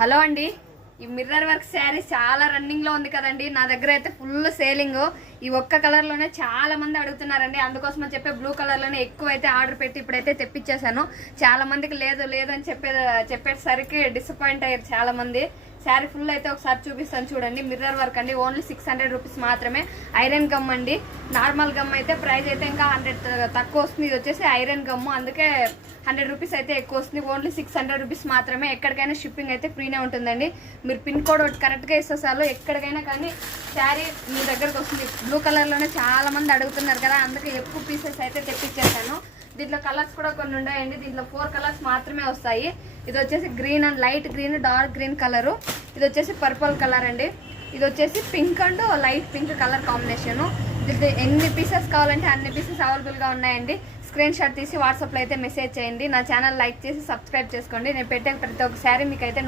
Hello అండి, ఈ mirror work sari చాలా రన్నింగ్ లో ఉంది కదండి. నా దగ్గర అయితే ఫుల్ సేలింగ్. ఈ ఒక్క కలర్ లోనే చాలా మంది అడుగుతున్నారండి. అందుకోసం అని చెప్పి బ్లూ కలర్ లోనే ఎక్కువ అయితే ఆర్డర్ పెట్టి ఇప్పుడైతే తెప్పించేశాను. చాలా మందికి లేదు లేదు అని చెప్పేసరికి డిసప్పాయింట్ అయ్యారు చాలా మంది. శారీ ఫుల్ అయితే ఒకసారి చూపిస్తాను చూడండి. మిర్రర్ వర్క్ అండి, ఓన్లీ 600 రూపీస్ మాత్రమే. ఐరన్ గమ్ అండి. నార్మల్ గమ్ అయితే ప్రైస్ అయితే ఇంకా 100 తక్కువ వస్తుంది. ఇది వచ్చేసి ఐరన్ గమ్, అందుకే 100 రూపీస్ అయితే ఎక్కువ వస్తుంది. ఓన్లీ 600 రూపీస్ మాత్రమే. ఎక్కడికైనా షిప్పింగ్ అయితే ఫ్రీనే ఉంటుందండి. మీరు పిన్ కోడ్ ఒకటి కరెక్ట్గా ఇస్తే చాలు, ఎక్కడికైనా కానీ శారీ మీ దగ్గరకు వస్తుంది. బ్లూ కలర్లోనే చాలా మంది అడుగుతున్నారు కదా, అందుకే ఎక్కువ పీసెస్ అయితే తెప్పించేసాను. దీంట్లో కలర్స్ కూడా కొన్ని ఉన్నాయండి. దీంట్లో 4 కలర్స్ మాత్రమే వస్తాయి. ఇది వచ్చేసి green and light green, dark green colour. ఇది వచ్చేసి పర్పుల్ కలర్ అండి. ఇది వచ్చేసి pink and light pink colour combination. దీంట్లో ఎన్ని పీసెస్ కావాలంటే అన్ని పీసెస్ అవైలబుల్గా ఉన్నాయండి. స్క్రీన్ షాట్ తీసి వాట్సాప్లో అయితే మెసేజ్ చేయండి. నా ఛానల్ లైక్ చేసి సబ్స్క్రైబ్ చేసుకోండి. నేను పెట్టే ప్రతి ఒక్క శారీ మీకు అయితే